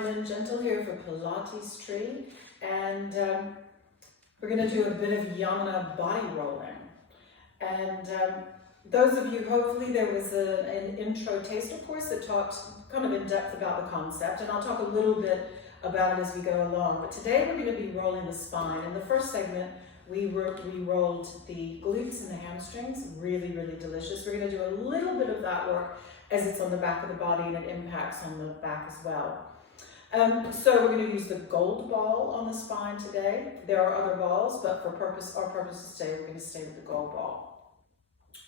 I'm Lynne Gentle here for Pilates Tree, and we're going to do a bit of Yamuna body rolling. And those of you, hopefully there was an intro taster course that talked kind of in depth about the concept, and I'll talk a little bit about it as we go along. But today we're going to be rolling the spine. In the first segment, we rolled the glutes and the hamstrings, really, really delicious. We're going to do a little bit of that work as it's on the back of the body and it impacts on the back as well. So we're going to use the gold ball on the spine today. There are other balls, but for our purposes today, we're going to stay with the gold ball.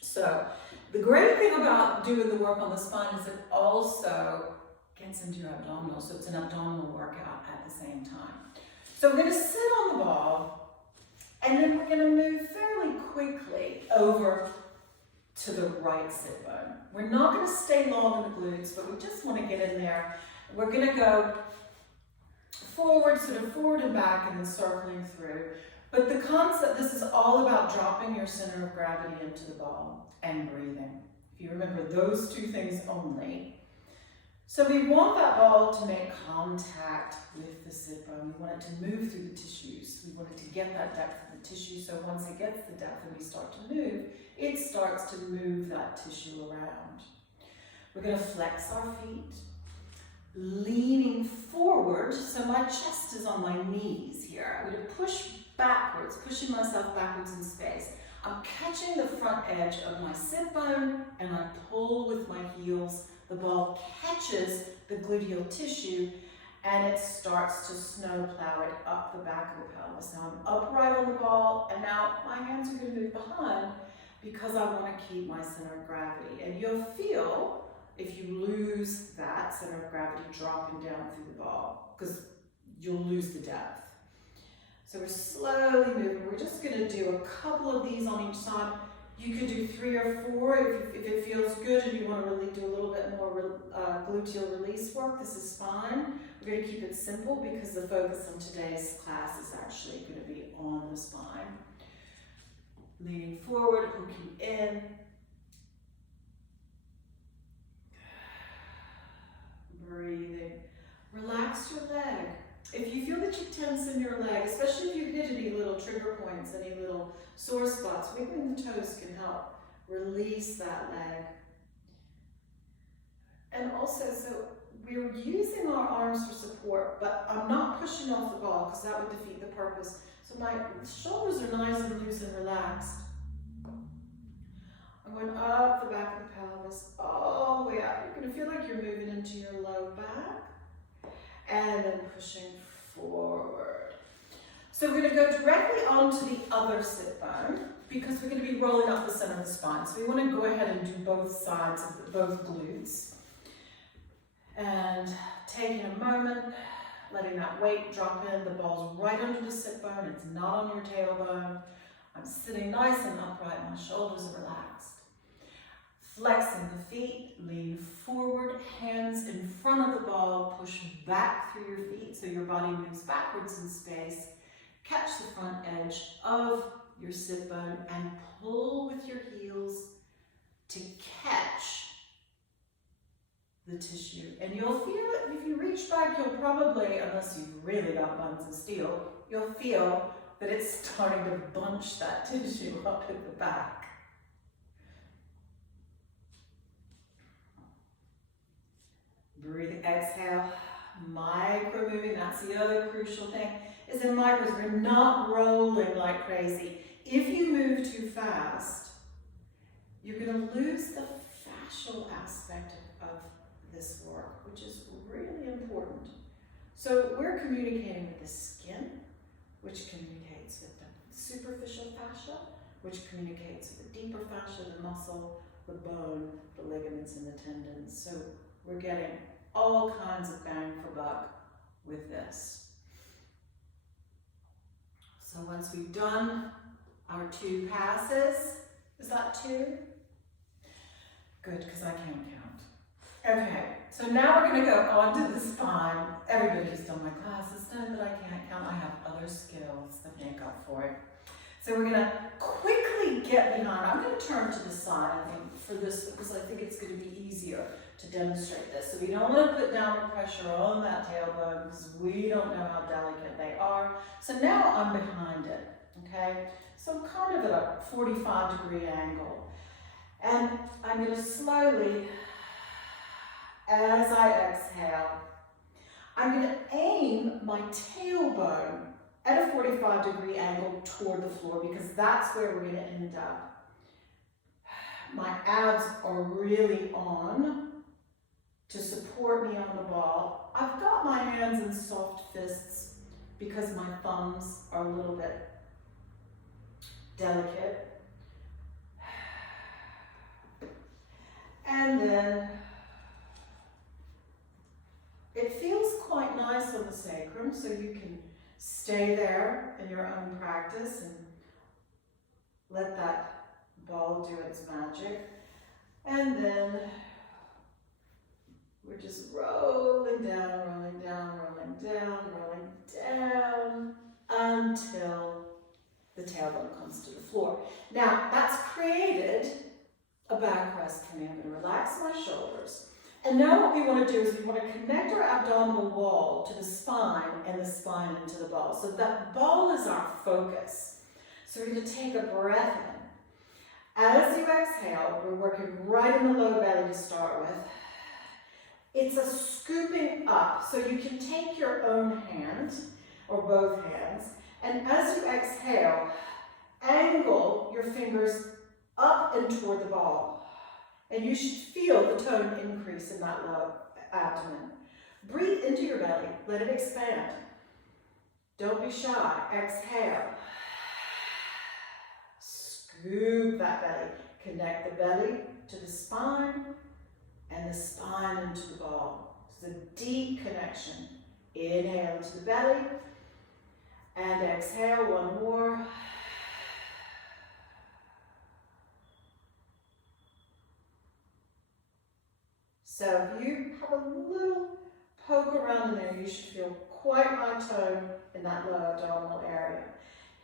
So the great thing about doing the work on the spine is it also gets into your abdominals, so it's an abdominal workout at the same time. So we're going to sit on the ball, and then we're going to move fairly quickly over to the right sit bone. We're not going to stay long in the glutes, but we just want to get in there. We're going to go forward, sort of forward and back, and then circling through. But the concept, this is all about dropping your center of gravity into the ball and breathing. If you remember those two things only. So we want that ball to make contact with the sit bone. We want it to move through the tissues. We want it to get that depth of the tissue, so once it gets the depth and we start to move, it starts to move that tissue around. We're going to flex our feet, leaning forward, so my chest is on my knees here. I'm going to push backwards, pushing myself backwards in space. I'm catching the front edge of my sit bone and I pull with my heels. The ball catches the gluteal tissue and it starts to snowplow it up the back of the pelvis. Now I'm upright on the ball, and now my hands are going to move behind because I want to keep my center of gravity. And you'll feel, if you lose that center of gravity, dropping down through the ball, because you'll lose the depth. So we're slowly moving. We're just going to do a couple of these on each side. You could do 3 or 4 if it feels good and you want to really do a little bit more gluteal release work. This is fine. We're going to keep it simple because the focus on today's class is actually going to be on the spine. Leaning forward, hooking in. Breathing. Relax your leg. If you feel that you tense in your leg, especially if you hit any little trigger points, any little sore spots, wiggling the toes can help release that leg. And also, so we're using our arms for support, but I'm not pushing off the ball because that would defeat the purpose. So my shoulders are nice and loose and relaxed. I'm going up the back of the pelvis, all the way up. You're going to feel like you're moving into your low back. And then pushing forward. So we're going to go directly onto the other sit bone because we're going to be rolling up the center of the spine. So we want to go ahead and do both sides of both glutes. And taking a moment, letting that weight drop in. The ball's right under the sit bone. It's not on your tailbone. I'm sitting nice and upright. My shoulders are relaxed. Flexing the feet, lean forward, hands in front of the ball, push back through your feet so your body moves backwards in space. Catch the front edge of your sit bone and pull with your heels to catch the tissue. And you'll feel it, if you reach back, you'll probably, unless you've really got buns of steel, you'll feel that it's starting to bunch that tissue up at the back. Breathe, exhale, micro moving. That's the other crucial thing, is in micros, we're not rolling like crazy. If you move too fast, you're going to lose the fascial aspect of this work, which is really important. So we're communicating with the skin, which communicates with the superficial fascia, which communicates with the deeper fascia, the muscle, the bone, the ligaments, and the tendons. So we're getting all kinds of bang for buck with this. So once we've done our 2 passes, is that 2? Good, because I can't count. Okay, so now we're going to go onto the spine. Everybody who's done my classes knows that I can't count. I have other skills that make up for it. So we're gonna quickly get behind. I'm gonna turn to the side, I think, for this, because I think it's gonna be easier to demonstrate this. So we don't wanna put downward pressure on that tailbone because we don't know how delicate they are. So now I'm behind it, okay? So I'm kind of at a 45-degree angle. And I'm gonna slowly, as I exhale, I'm gonna aim my tailbone at a 45-degree angle toward the floor because that's where we're gonna end up. My abs are really on to support me on the ball. I've got my hands in soft fists because my thumbs are a little bit delicate. And then it feels quite nice on the sacrum, so you can stay there in your own practice and let that ball do its magic. And then we're just rolling down, rolling down, rolling down, rolling down until the tailbone comes to the floor. Now, that's created a back rest for me. I'm going to relax my shoulders. And now what we want to do is we want to connect our abdominal wall to the spine and the spine into the ball. So that ball is our focus. So we're going to take a breath in. As you exhale, we're working right in the low belly to start with. It's a scooping up. So you can take your own hand or both hands, and as you exhale, angle your fingers up and toward the ball. And you should feel the tone increase in that low abdomen. Breathe into your belly, let it expand. Don't be shy, exhale. Scoop that belly. Connect the belly to the spine and the spine into the ball. It's a deep connection. Inhale into the belly and exhale, one more. So if you have a little poke around in there, you should feel quite high tone in that lower abdominal area.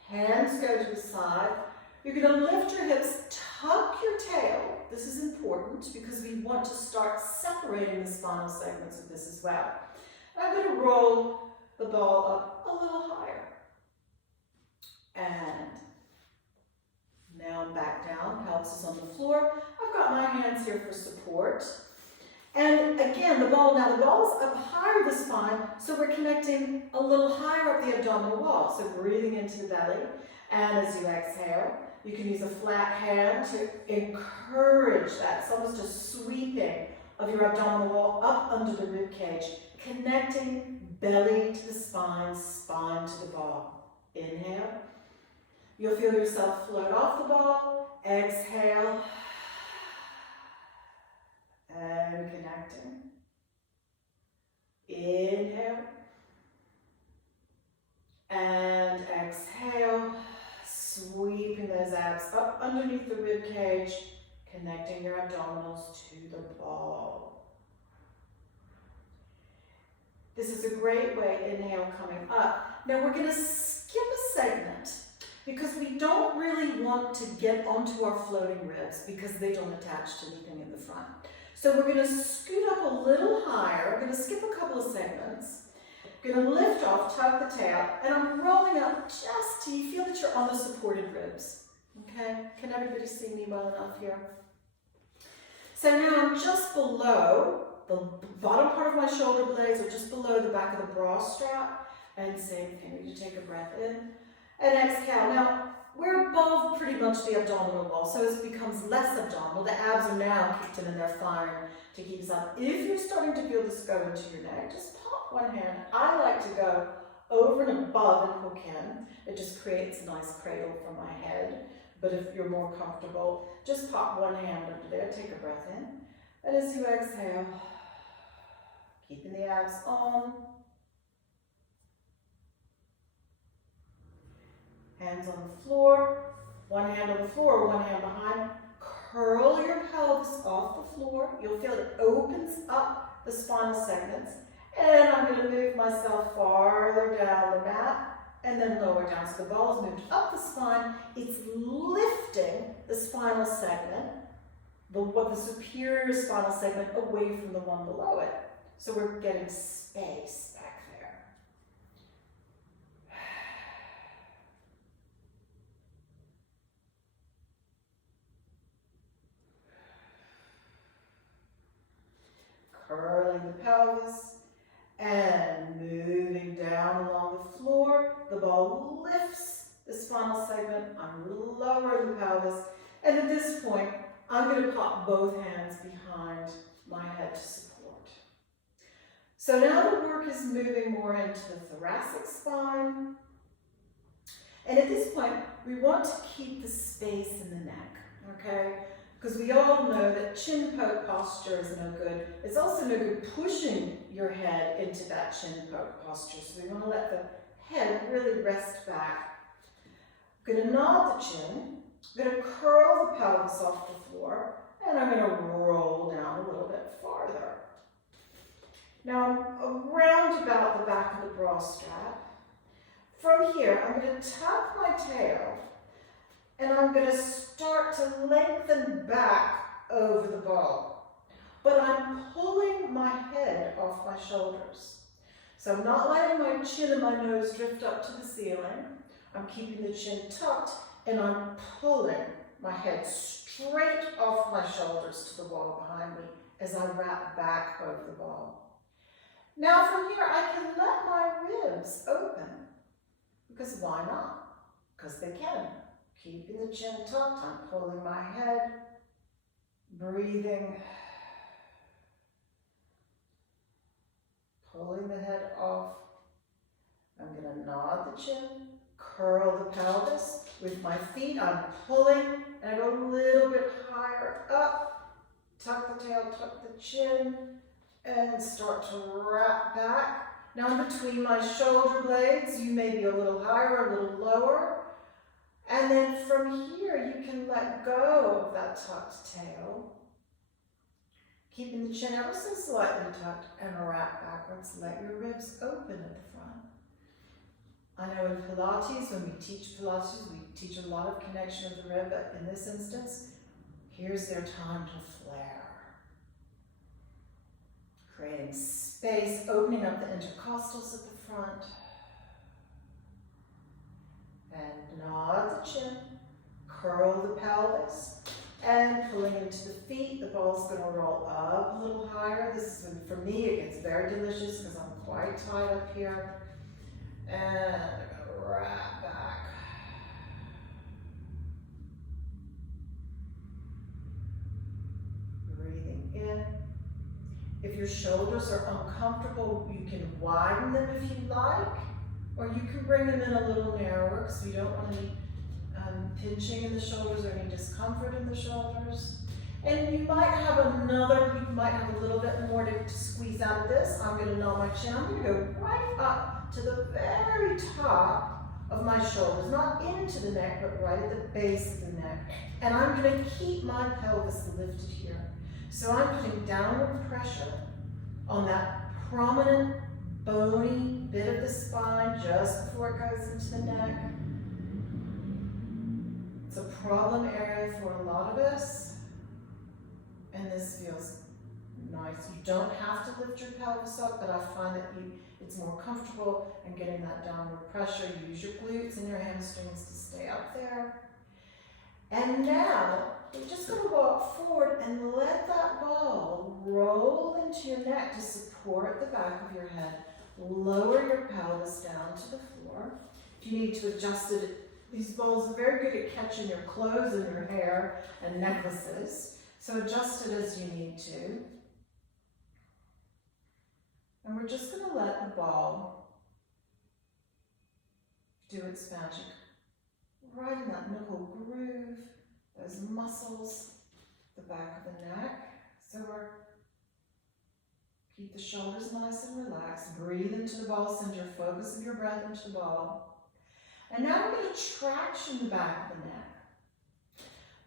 Hands go to the side. You're going to lift your hips, tuck your tail. This is important because we want to start separating the spinal segments of this as well. And I'm going to roll the ball up a little higher. And now I'm back down, pelvis is on the floor. I've got my hands here for support. And again, the ball is up higher the spine, so we're connecting a little higher up the abdominal wall. So breathing into the belly, and as you exhale, you can use a flat hand to encourage that. It's almost a sweeping of your abdominal wall up under the rib cage, connecting belly to the spine, spine to the ball. Inhale. You'll feel yourself float off the ball. Exhale. And connecting. Inhale. And exhale. Sweeping those abs up underneath the rib cage, connecting your abdominals to the ball. This is a great way, inhale coming up. Now we're going to skip a segment because we don't really want to get onto our floating ribs because they don't attach to anything in the front. So we're going to scoot up a little higher. We're going to skip a couple of segments. We're going to lift off, tuck the tail, and I'm rolling up just till you feel that you're on the supported ribs. Okay? Can everybody see me well enough here? So now I'm just below, the bottom part of my shoulder blades are just below the back of the bra strap. And same thing, you take a breath in and exhale. Now, we're above pretty much the abdominal wall, so it becomes less abdominal. The abs are now kicked in and they're firing to keep us up. If you're starting to feel this go into your neck, just pop one hand. I like to go over and above and hook in. It just creates a nice cradle for my head. But if you're more comfortable, just pop one hand under there, take a breath in. And as you exhale, keeping the abs on. Hands on the floor, one hand on the floor, one hand behind. Curl your pelvis off the floor. You'll feel it opens up the spinal segments. And I'm going to move myself farther down the mat and then lower down. So the ball's moved up the spine. It's lifting the spinal segment, the superior spinal segment, away from the one below it. So we're getting space back there. Curling the pelvis and moving down along the floor. The ball lifts the spinal segment. I'm lowering the pelvis. And at this point, I'm going to pop both hands behind my head to support. So now the work is moving more into the thoracic spine. And at this point, we want to keep the space in the neck, okay? Because we all know that chin poke posture is no good. It's also no good pushing your head into that chin poke posture. So we want to let the head really rest back. I'm going to nod the chin. I'm going to curl the pelvis off the floor. And I'm going to roll down a little bit farther. Now I'm around about the back of the bra strap. From here, I'm going to tuck my tail. And I'm going to start to lengthen back over the ball. But I'm pulling my head off my shoulders. So I'm not letting my chin and my nose drift up to the ceiling. I'm keeping the chin tucked, and I'm pulling my head straight off my shoulders to the wall behind me as I wrap back over the ball. Now from here, I can let my ribs open. Because why not? Because they can. Keeping the chin tucked, I'm pulling my head, breathing, pulling the head off. I'm going to nod the chin, curl the pelvis. With my feet, I'm pulling, and I go a little bit higher up, tuck the tail, tuck the chin, and start to wrap back. Now between my shoulder blades, you may be a little higher, a little lower. And then from here, you can let go of that tucked tail, keeping the chin ever so slightly tucked, and wrap backwards. Let your ribs open at the front. I know in Pilates, when we teach Pilates, we teach a lot of connection of the rib, but in this instance, here's their time to flare. Creating space, opening up the intercostals at the front. And nod the chin, curl the pelvis, and pulling into the feet. The ball's going to roll up a little higher. This is when, for me, it gets very delicious because I'm quite tight up here. And I'm going to wrap back. Breathing in. If your shoulders are uncomfortable, you can widen them if you like. Or you can bring them in a little narrower because we don't want any pinching in the shoulders or any discomfort in the shoulders. And you might have a little bit more to squeeze out of this. I'm going to nod my chin. I'm going to go right up to the very top of my shoulders, not into the neck, but right at the base of the neck. And I'm going to keep my pelvis lifted here. So I'm putting downward pressure on that prominent bony bit of the spine just before it goes into the neck. It's a problem area for a lot of us, and this feels nice. You don't have to lift your pelvis up, but I find that it's more comfortable in getting that downward pressure. Use your glutes and your hamstrings to stay up there. And now, you're just going to walk forward and let that ball roll into your neck to support the back of your head. Lower your pelvis down to the floor. If you need to adjust it, these balls are very good at catching your clothes and your hair and necklaces. So adjust it as you need to. And we're just going to let the ball do its magic. Right in that knuckle groove, those muscles, the back of the neck. So keep the shoulders nice and relaxed. Breathe into the ball, send your focus of your breath into the ball. And now we're going to traction the back of the neck.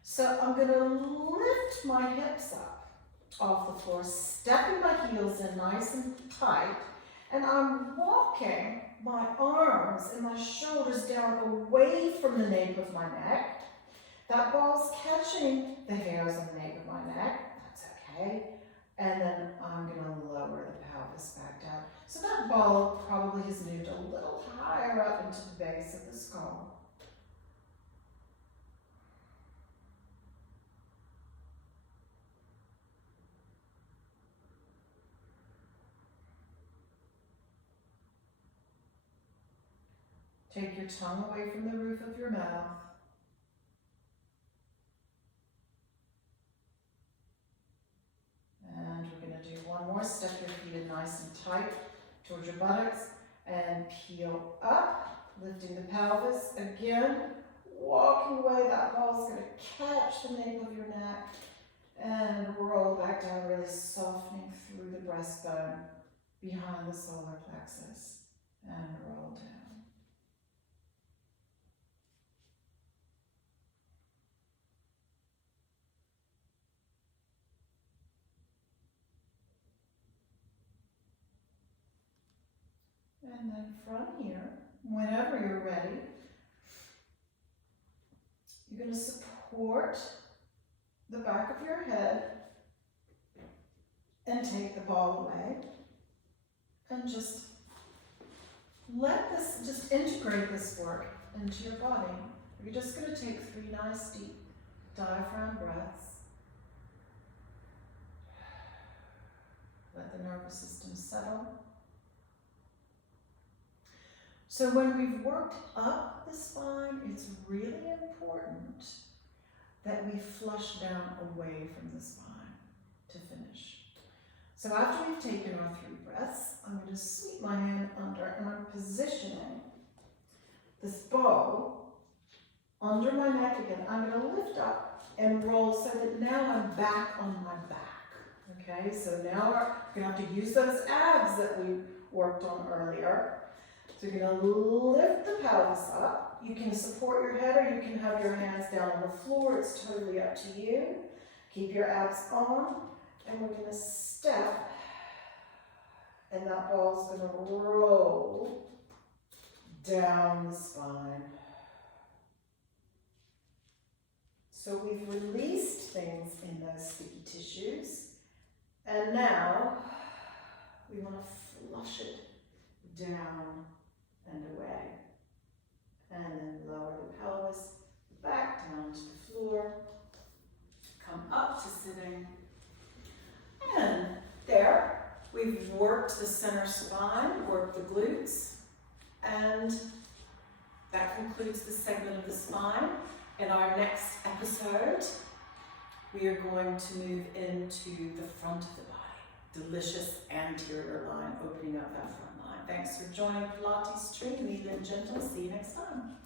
So I'm going to lift my hips up off the floor, stepping my heels in nice and tight, And I'm walking my arms and my shoulders down away from the nape of my neck. That ball's catching the hairs on the nape of my neck. That's okay. And then I'm going to lower the pelvis back down. So that ball probably has moved a little higher up into the base of the skull. Take your tongue away from the roof of your mouth. And we're going to do one more. Step your feet in nice and tight towards your buttocks and peel up, lifting the pelvis. Again, walking away. That ball's going to catch the nape of your neck and roll back down, really softening through the breastbone behind the solar plexus and roll down. And then from here, whenever you're ready, you're going to support the back of your head and take the ball away and just integrate this work into your body. You're just going to take 3 nice deep diaphragm breaths. Let the nervous system settle. So when we've worked up the spine, it's really important that we flush down away from the spine to finish. So after we've taken our 3 breaths, I'm going to sweep my hand under and I'm positioning this ball under my neck again. I'm going to lift up and roll so that now I'm back on my back. Okay, so now we're going to have to use those abs that we worked on earlier. So you're going to lift the pelvis up. You can support your head or you can have your hands down on the floor. It's totally up to you. Keep your abs on. And we're going to step. And that ball's going to roll down the spine. So we've released things in those sticky tissues. And now we want to flush it down and away. And then lower the pelvis back down to the floor. Come up to sitting. And there, we've worked the center spine, worked the glutes, and that concludes this segment of the spine. In our next episode, we are going to move into the front of the body. Delicious anterior line, opening up that front line. Thanks for joining Pilates Stream. Me, Lynne Gentle. See you next time.